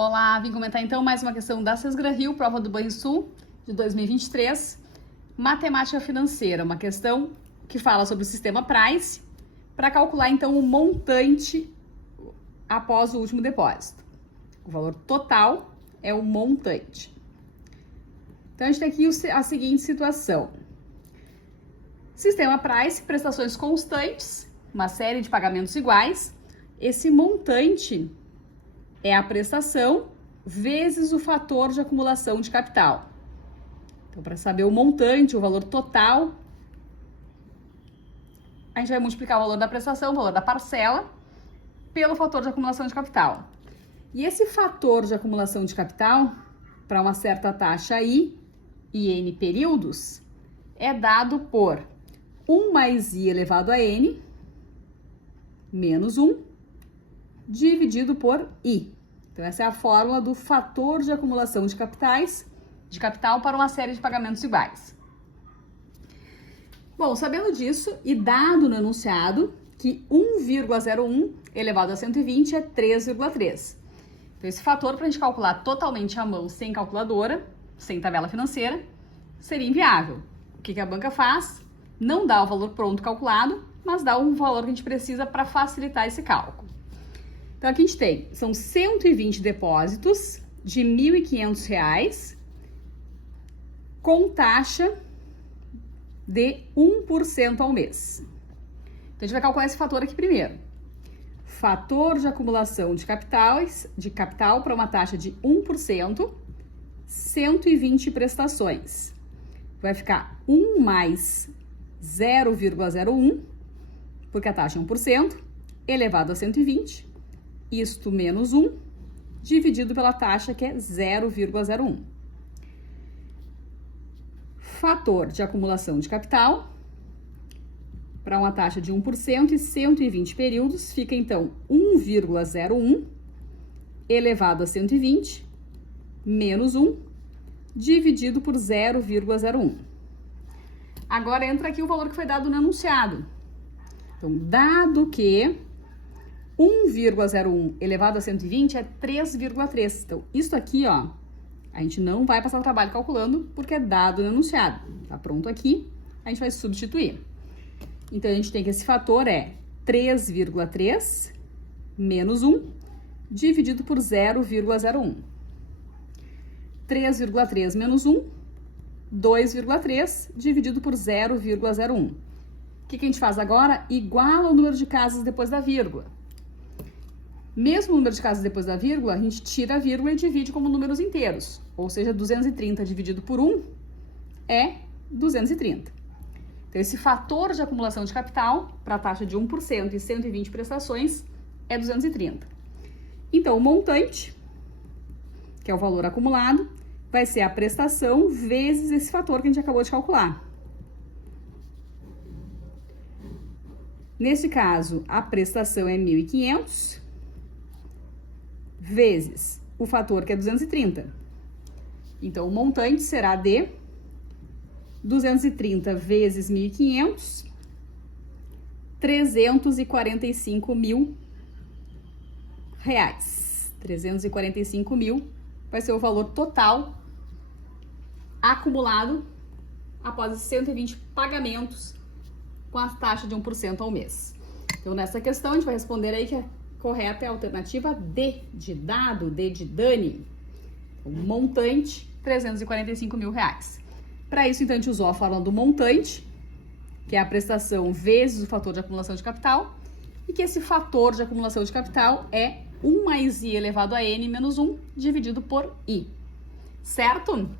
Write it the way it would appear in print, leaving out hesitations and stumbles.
Olá, vim comentar então mais uma questão da Sesgra-Rio, prova do Banrisul de 2023, matemática financeira, uma questão que fala sobre o sistema Price, para calcular então o montante após o último depósito. O valor total é o montante. Então a gente tem aqui a seguinte situação. Sistema Price, prestações constantes, uma série de pagamentos iguais. Esse montante é a prestação vezes o fator de acumulação de capital. Então, para saber o montante, o valor total, a gente vai multiplicar o valor da prestação, o valor da parcela, pelo fator de acumulação de capital. E esse fator de acumulação de capital, para uma certa taxa I e N períodos, é dado por 1 mais I elevado a N, menos 1, dividido por I. Então, essa é a fórmula do fator de acumulação de capital para uma série de pagamentos iguais. Bom, sabendo disso e dado no enunciado que 1,01 elevado a 120 é 3,3. Então, esse fator, para a gente calcular totalmente à mão, sem calculadora, sem tabela financeira, seria inviável. O que a banca faz? Não dá o valor pronto calculado, mas dá um valor que a gente precisa para facilitar esse cálculo. Então, aqui a gente tem, são 120 depósitos de R$ 1.500 com taxa de 1% ao mês. Então, a gente vai calcular esse fator aqui primeiro. Fator de acumulação de capital para uma taxa de 1%, 120 prestações. Vai ficar 1 mais 0,01, porque a taxa é 1%, elevado a 120, isto menos 1, dividido pela taxa que é 0,01. Fator de acumulação de capital para uma taxa de 1% e 120 períodos, fica então 1,01 elevado a 120, menos 1, dividido por 0,01. Agora entra aqui o valor que foi dado no enunciado. Então, dado que 1,01 elevado a 120 é 3,3. Então, isso aqui, ó, a gente não vai passar trabalho calculando porque é dado no enunciado. Tá pronto aqui, a gente vai substituir. Então, a gente tem que esse fator é 3,3 menos 1 dividido por 0,01. 3,3 menos 1, 2,3 dividido por 0,01. O que a gente faz agora? Iguala o número de casas depois da vírgula. Mesmo o número de casas depois da vírgula, a gente tira a vírgula e divide como números inteiros. Ou seja, 230 dividido por 1 é 230. Então, esse fator de acumulação de capital para a taxa de 1% e 120 prestações é 230. Então, o montante, que é o valor acumulado, vai ser a prestação vezes esse fator que a gente acabou de calcular. Nesse caso, a prestação é 1.500 vezes o fator que é 230. Então, o montante será de 230 vezes 1.500, 345 mil reais. 345 mil vai ser o valor total acumulado após esses 120 pagamentos com a taxa de 1% ao mês. Então, nessa questão, a gente vai responder aí que a correta é a alternativa D de dado, D de Dani. O montante, 345 mil reais. Para isso, então, a gente usou a fórmula do montante, que é a prestação vezes o fator de acumulação de capital, e que esse fator de acumulação de capital é 1 mais I elevado a N menos 1 dividido por I. Certo?